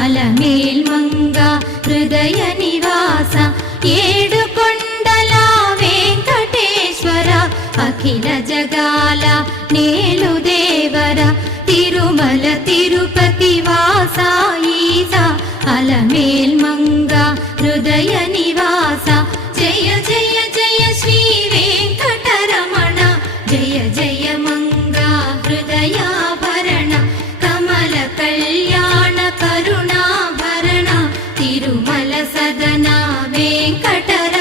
అలమేల్మంగ హృదయ నివాస ఏడుకొండల వెంకటేశ్వర అఖిల జగాల నేలు దేవర తిరుమల తిరుపతి వాస ఈసా అలమేల్మంగ హృదయ నివాస జయ జయ జయ శ్రీ వెంకటరమణ జయ జయ మంగ హృదయాభరణ కమల కళ్యాణ కరుణాభరణ తిరుమల సదన వెంకటరమణ